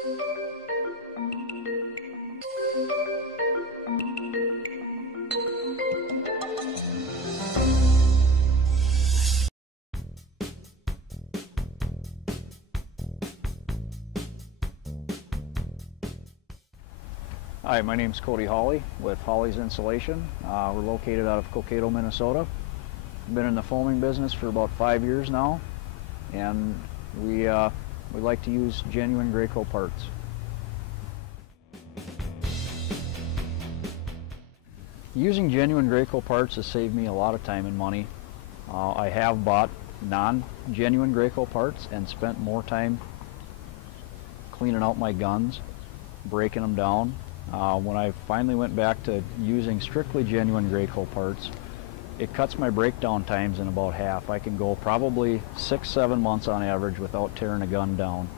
Hi, my name is Cody Hawley with Hawley's Insulation. We're located out of Cokato, Minnesota. I've been in the foaming business for about 5 years now, and we like to use genuine Graco parts. Using genuine Graco parts has saved me a lot of time and money. I have bought non-genuine Graco parts and spent more time cleaning out my guns, breaking them down. When I finally went back to using strictly genuine Graco parts, it cuts my breakdown times in about half. I can go probably 6-7 months on average without tearing a gun down.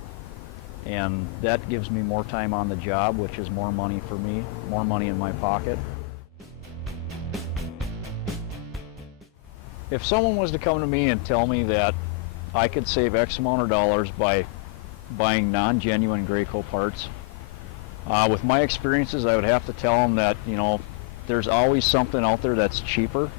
And that gives me more time on the job, which is more money for me, more money in my pocket. If someone was to come to me and tell me that I could save X amount of dollars by buying non-genuine Graco parts, with my experiences, I would have to tell them that, you know, there's always something out there that's cheaper,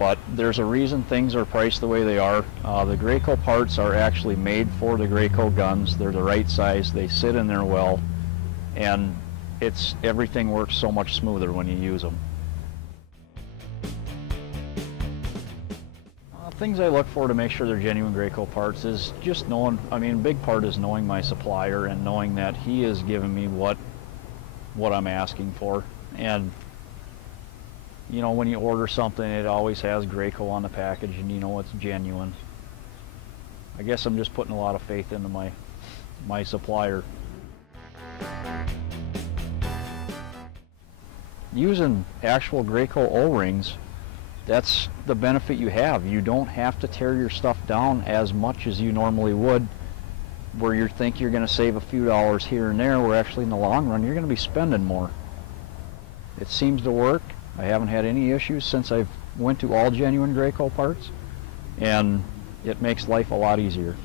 but there's a reason things are priced the way they are. The Graco parts are actually made for the Graco guns. They're the right size, they sit in there well, and everything works so much smoother when you use them. Things I look for to make sure they're genuine Graco parts is just knowing, a big part is knowing my supplier and knowing that he is giving me what I'm asking for. And you know, when you order something, it always has Graco on the package and you know it's genuine. I guess I'm just putting a lot of faith into my supplier. Using actual Graco O-rings, that's the benefit you have. You don't have to tear your stuff down as much as you normally would, where you think you're going to save a few dollars here and there, where actually in the long run you're going to be spending more. It seems to work. I haven't had any issues since I've went to all genuine Graco parts, and it makes life a lot easier.